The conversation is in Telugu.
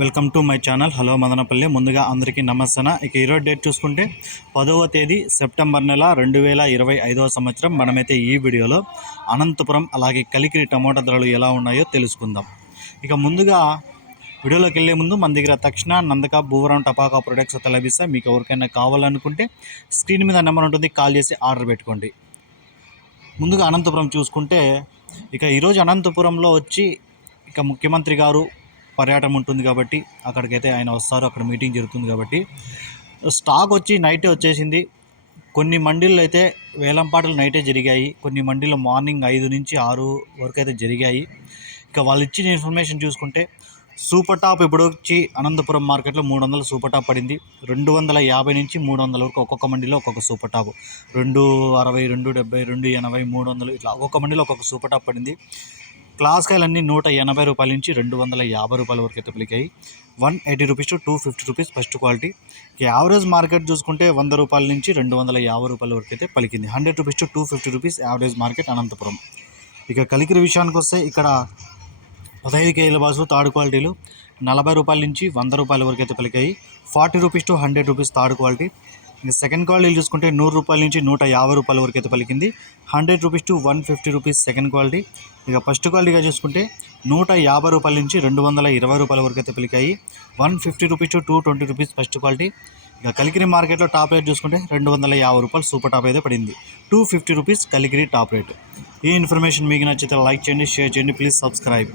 Welcome to my channel. Hello Madanapalle. ముందుగా అందరికీ నమస్తన ఇక ఈరోజు డేట్ చూసుకుంటే పదవ తేదీ సెప్టెంబర్ నెల రెండు వేల ఇరవై ఐదవ సంవత్సరం. మనమైతే ఈ వీడియోలో అనంతపురం అలాగే కలికిరి టమోటా ధరలు ఎలా ఉన్నాయో తెలుసుకుందాం. ఇక ముందుగా వీడియోలోకి వెళ్ళే ముందు మన దగ్గర తక్షణ నందక భూవరం టపాకా ప్రొడక్ట్స్ అయితే లభిస్తాయి మీకు ఎవరికైనా కావాలనుకుంటే స్క్రీన్ మీద నెంబర్ ఉంటుంది. కాల్ చేసి ఆర్డర్ పెట్టుకోండి. ముందుగా అనంతపురం చూసుకుంటే ఇక ఈరోజు అనంతపురంలో వచ్చి ఇక ముఖ్యమంత్రి గారు పర్యటన ఉంటుంది కాబట్టి అక్కడికైతే ఆయన వస్తారు. అక్కడ మీటింగ్ జరుగుతుంది కాబట్టి. స్టాక్ వచ్చి నైటే వచ్చేసింది. కొన్ని మండీలు అయితే వేలంపాటలు నైటే జరిగాయి. కొన్ని మండీలు మార్నింగ్ ఐదు నుంచి ఆరు వరకు అయితే జరిగాయి. ఇక వాళ్ళు ఇచ్చిన ఇన్ఫర్మేషన్ చూసుకుంటే సూపర్ టాప్ ఇప్పుడు వచ్చి అనంతపురం మార్కెట్లో మూడు వందల సూపర్ టాప్ పడింది. రెండు వందల యాభై నుంచి మూడు వందల వరకు ఒక్కొక్క మండీలో ఒక్కొక్క సూపర్ టాప్. రెండు అరవై రెండు డెబ్బై రెండు ఎనభై మూడు వందలు ఇట్లా ఒక్కొక్క మండీలో ఒక్కొక్క సూపర్ టాప్ పడింది. క్లాస్ కాయలన్నీ నూట ఎనభై రూపాయల నుంచి రెండు వందల యాభై రూపాయల వరకు అయితే పలికాయి. One eighty rupees to two fifty rupees first quality. Average market చూసుకుంటే వంద రూపాయల నుంచి రెండు వందల యాభై రూపాయల వరకు అయితే పలికింది. Hundred rupees to two fifty rupees average market Anantapuram. ఇక కలికిరి విషయానికి వస్తే ఇక్కడ పదహైదు కేజీల బాసులు థర్డ్ క్వాలిటీలు. నలభై రూపాయల నుంచి వంద రూపాయల వరకు అయితే పలికాయి. Forty rupees to hundred rupees third quality. Second quality చూసుకుంటే నూరు రూపాయల నుంచి నూట యాభై రూపాయల వరకు అయితే పలికింది. Hundred rupees to one fifty rupees second quality ఇక ఫస్ట్ క్వాలిటీగా చూసుకుంటే నూట యాభై రూపాయల నుంచి రెండు వందల ఇరవై రూపాయల వరకు అయితే పలికాయి. One fifty rupees to two twenty rupees first quality ఇక కలికిరి మార్కెట్లో టాప్ రేట్ చూసుకుంటే రెండు వందల యాభై రూపాయలు సూపర్ టాప్ అయితే పడింది. Two fifty rupees Kalikiri top rate. ఈ ఇన్ఫర్మేషన్ మీకు నచ్చితే లైక్ చేయండి షేర్ చేయండి ప్లీజ్ సబ్స్క్రైబ్.